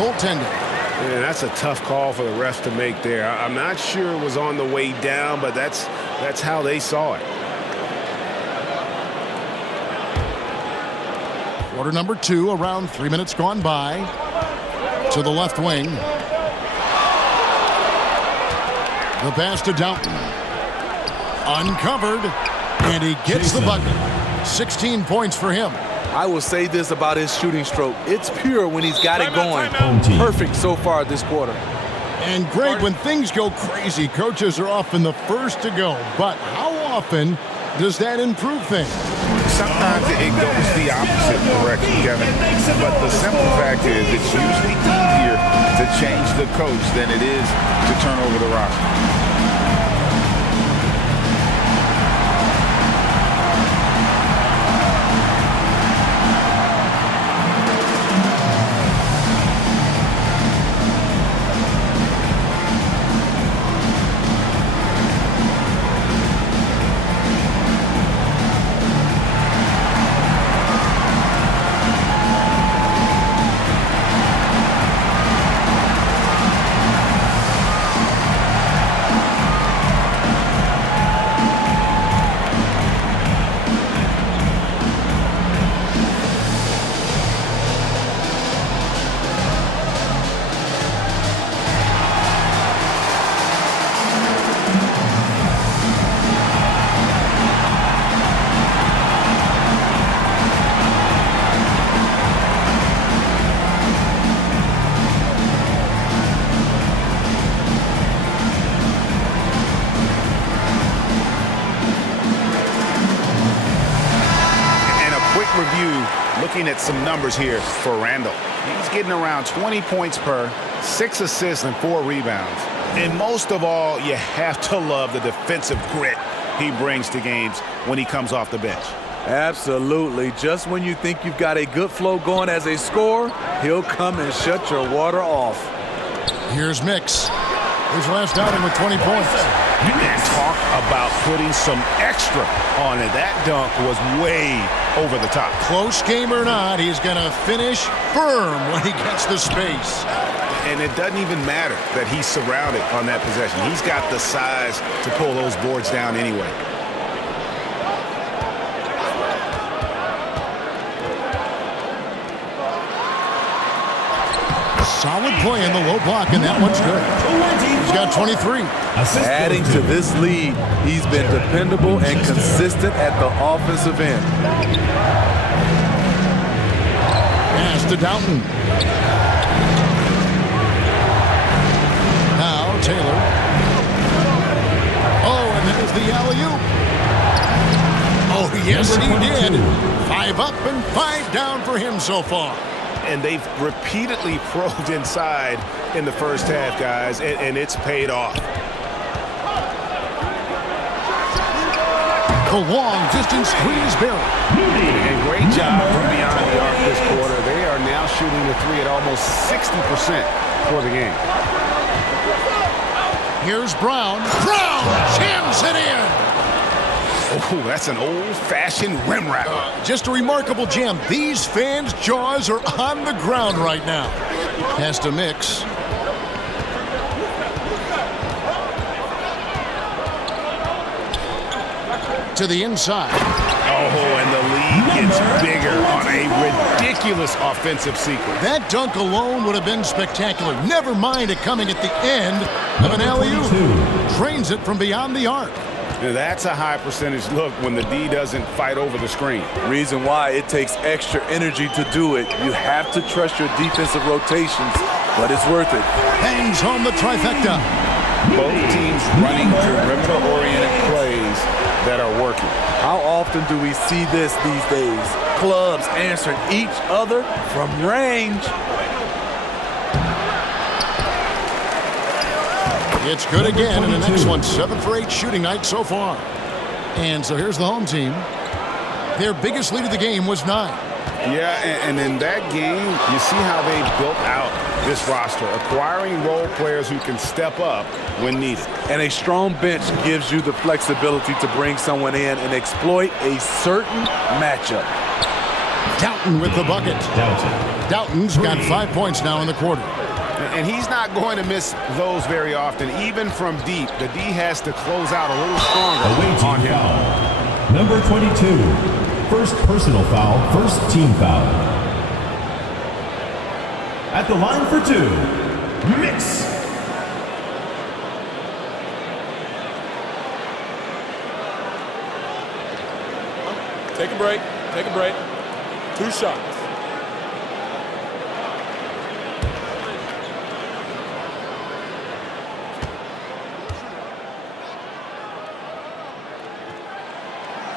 goaltending. Yeah, that's a tough call for the refs to make there. I'm not sure it was on the way down, but that's how they saw it. Quarter number 2, around 3 minutes gone by. To the left wing. The pass to Doughton. Uncovered. And he gets the bucket. 16 points for him. I will say this about his shooting stroke. It's pure when he's got it going. Perfect so far this quarter. And Greg, when things go crazy, coaches are often the first to go. But how often does that improve things? Sometimes it goes the opposite direction, Kevin. But the simple fact is it's usually easier to change the coach than it is to turn over the roster. Looking at some numbers here for Randall. He's getting around 20 points per, 6 assists and 4 rebounds. And most of all, you have to love the defensive grit he brings to games when he comes off the bench. Absolutely. Just when you think you've got a good flow going as a scorer, he'll come and shut your water off. Here's Mix. His last outing with 20 points. And talk about putting some extra on it. That dunk was way over the top. Close game or not, he's going to finish firm when he gets the space. And it doesn't even matter that he's surrounded on that possession. He's got the size to pull those boards down anyway. Solid play in the low block, and that one's good. He's got 23. Adding to this lead, he's been dependable and consistent at the offensive end. Pass to Doughton. Now Taylor. Oh, and there's the alley-oop. Oh, yes, he did. 5 up and 5 down for him so far. And they've repeatedly probed inside in the first half, guys, and it's paid off. The long-distance three is Barry. And great job from beyond the arc this quarter. They are now shooting the three at almost 60% for the game. Here's Brown. Brown jams it in. Oh, that's an old-fashioned rim wrap. Just a remarkable jam. These fans' jaws are on the ground right now. Pass to Mix. To the inside. Oh, and the lead gets bigger on a ridiculous offensive sequence. That dunk alone would have been spectacular. Never mind it coming at the end of an alley-oop. Drains it from beyond the arc. Now that's a high percentage look when the D doesn't fight over the screen. Reason why it takes extra energy to do it. You have to trust your defensive rotations, but it's worth it. Hangs home the trifecta. Both teams running perimeter-oriented plays that are working. How often do we see this these days? Clubs answering each other from range. It's good again in the next one. 7 for 8 shooting night so far. And so here's the home team. Their biggest lead of the game was 9. Yeah, and in that game, you see how they built out this roster, acquiring role players who can step up when needed. And a strong bench gives you the flexibility to bring someone in and exploit a certain matchup. Doughton with the bucket. Doughton's got 5 points now in the quarter. And he's not going to miss those very often, even from deep. The D has to close out a little stronger on him. Foul. Number 22. First personal foul, first team foul. At the line for two, Mix. Take a break. Take a break. 2 shots.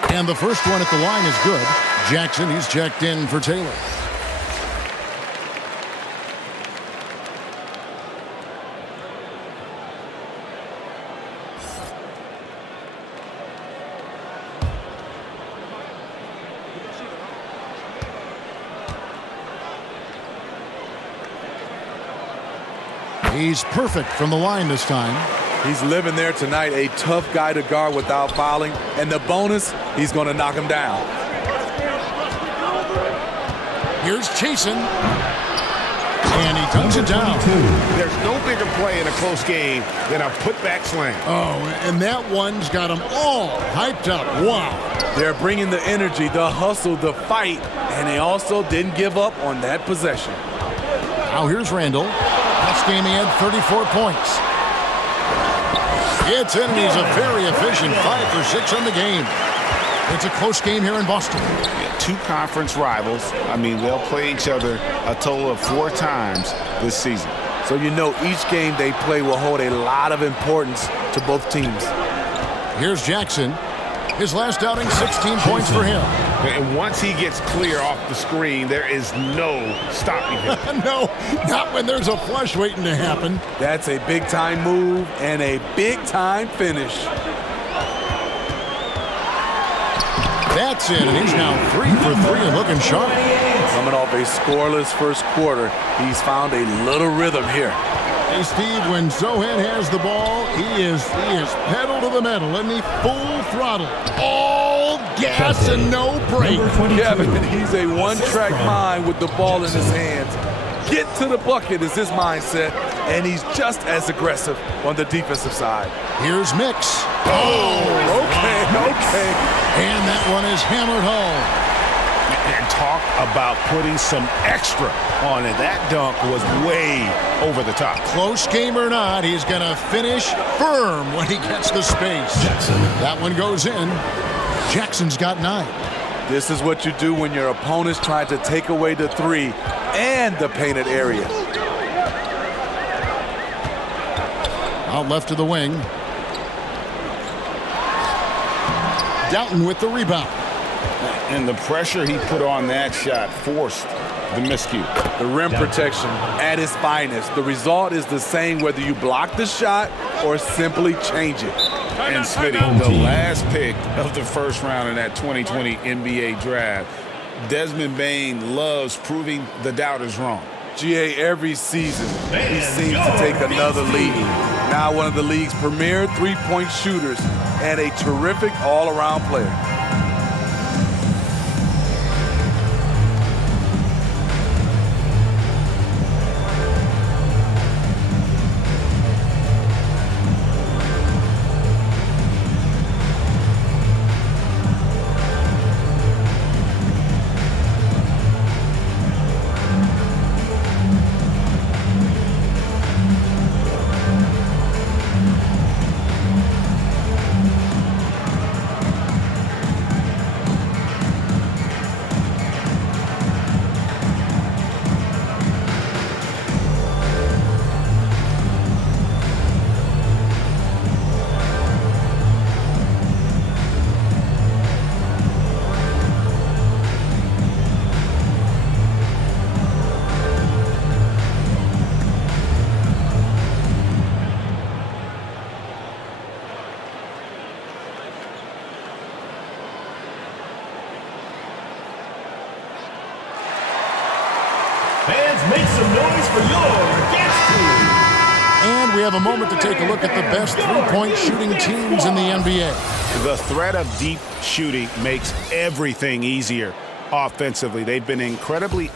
And the first one at the line is good. Jackson, he's checked in for Taylor. He's perfect from the line this time. He's living there tonight, a tough guy to guard without fouling. And the bonus, he's going to knock him down. Here's Chasen. And he dunks it down. There's no bigger play in a close game than a putback slam. Oh, and that one's got them all hyped up. Wow. They're bringing the energy, the hustle, the fight, and they also didn't give up on that possession. Now here's Randall. Last game he had 34 points. It's in, and he's a very efficient 5 for 6 on the game. It's a close game here in Boston. Two conference rivals. I mean, they'll play each other a total of 4 times this season. So you know each game they play will hold a lot of importance to both teams. Here's Jackson. His last outing, 16 points for him. And once he gets clear off the screen, there is no stopping him. No, not when there's a flush waiting to happen. That's a big-time move and a big-time finish. That's it, and he's now 3 for 3 and looking sharp. Coming off a scoreless first quarter, he's found a little rhythm here. Hey, Steve, when Zohan has the ball, he is pedal to the metal, and he full throttle. All gas and no break. Kevin, he's a one-track mind with the ball in his hands. Get to the bucket is his mindset, and he's just as aggressive on the defensive side. Here's Mix. Okay. And that one is hammered home. And talk about putting some extra on it. That dunk was way over the top. Close game or not, he's going to finish firm when he gets the space. Jackson. That one goes in. Jackson's got 9. This is what you do when your opponent's trying to take away the 3 and the painted area. Out left to the wing. Doughton with the rebound. And the pressure he put on that shot forced the miscue. The rim protection at its finest. The result is the same whether you block the shot or simply change it. And Smitty, the last pick of the first round in that 2020 NBA draft, Desmond Bane loves proving the doubters wrong. GA, every season, he seems to take another lead. Now one of the league's premier three-point shooters and a terrific all-around player. Fans, make some noise for your guest team. And we have a moment to take a look at the best three-point shooting teams in the NBA. The threat of deep shooting makes everything easier offensively. They've been incredibly